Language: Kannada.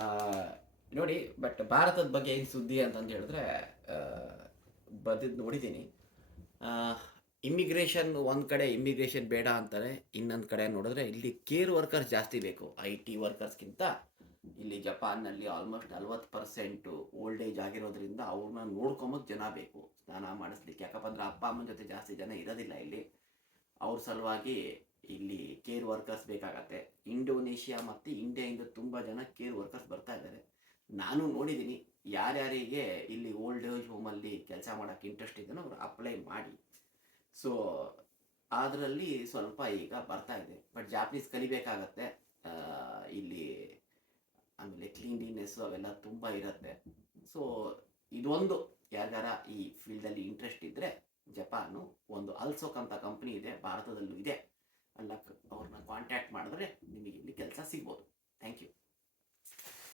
ಆ, ನೋಡಿ, ಬಟ್ ಭಾರತದ ಬಗ್ಗೆ ಏನು ಸುದ್ದಿ ಅಂತಂದು ಹೇಳಿದ್ರೆ ಬದಿದ್ದು ನೋಡಿದ್ದೀನಿ. ಇಮ್ಮಿಗ್ರೇಷನ್ ಒಂದು ಕಡೆ ಇಮ್ಮಿಗ್ರೇಷನ್ ಬೇಡ ಅಂತಾರೆ, ಇನ್ನೊಂದು ಕಡೆ ನೋಡಿದ್ರೆ ಇಲ್ಲಿ ಕೇರ್ ವರ್ಕರ್ಸ್ ಜಾಸ್ತಿ ಬೇಕು IT ವರ್ಕರ್ಸ್ಗಿಂತ. ಇಲ್ಲಿ ಜಪಾನ್ನಲ್ಲಿ ಆಲ್ಮೋಸ್ಟ್ 40% ಓಲ್ಡ್ ಏಜ್ ಆಗಿರೋದ್ರಿಂದ ಅವ್ರನ್ನ ನೋಡ್ಕೊಂಬಕ್ಕೆ ಜನ ಬೇಕು ಸ್ನಾನ ಮಾಡಿಸ್ಲಿಕ್ಕೆ. ಯಾಕಪ್ಪ ಅಂದ್ರೆ ಅಪ್ಪ ಅಮ್ಮನ ಜೊತೆ ಜಾಸ್ತಿ ಜನ ಇರೋದಿಲ್ಲ ಇಲ್ಲಿ. ಅವ್ರ ಸಲುವಾಗಿ ಇಲ್ಲಿ ಕೇರ್ ವರ್ಕರ್ಸ್ ಬೇಕಾಗತ್ತೆ. ಇಂಡೋನೇಷ್ಯಾ ಮತ್ತು ಇಂಡಿಯಾದಿಂದ ತುಂಬ ಜನ ಕೇರ್ ವರ್ಕರ್ಸ್ ಬರ್ತಾ ಇದ್ದಾರೆ. ನಾನು ನೋಡಿದ್ದೀನಿ. ಯಾರ್ಯಾರಿಗೆ ಇಲ್ಲಿ ಓಲ್ಡ್ ಏಜ್ ಹೋಮಲ್ಲಿ ಕೆಲಸ ಮಾಡೋಕ್ಕೆ ಇಂಟ್ರೆಸ್ಟ್ ಇದೆಯೋ ಅವರು ಅಪ್ಲೈ ಮಾಡಿ. ಸೊ ಅದರಲ್ಲಿ ಸ್ವಲ್ಪ ಈಗ ಬರ್ತಾ ಇದೆ. ಬಟ್ ಜಾಪನೀಸ್ ಕಲಿಬೇಕಾಗತ್ತೆ. ಇಲ್ಲಿ ಆಮೇಲೆ ಕ್ಲೀನ್ಲಿನೆಸ್ಸು ಅವೆಲ್ಲ ತುಂಬ ಇರುತ್ತೆ. ಸೊ ಇದೊಂದು ಯಾರ್ಯಾರ ಈ ಫೀಲ್ಡಲ್ಲಿ ಇಂಟ್ರೆಸ್ಟ್ ಇದ್ದರೆ ಜಪಾನು ಒಂದು ಅಲ್ಸೋಕ್ ಅಂತ ಕಂಪ್ನಿ ಇದೆ, ಭಾರತದಲ್ಲೂ ಇದೆ. ಅಲ್ಲ, ಅವ್ರನ್ನ ಕಾಂಟ್ಯಾಕ್ಟ್ ಮಾಡಿದ್ರೆ ನಿಮಗೆ ಇಲ್ಲಿ ಕೆಲಸ ಸಿಗ್ಬೋದು. Thank you.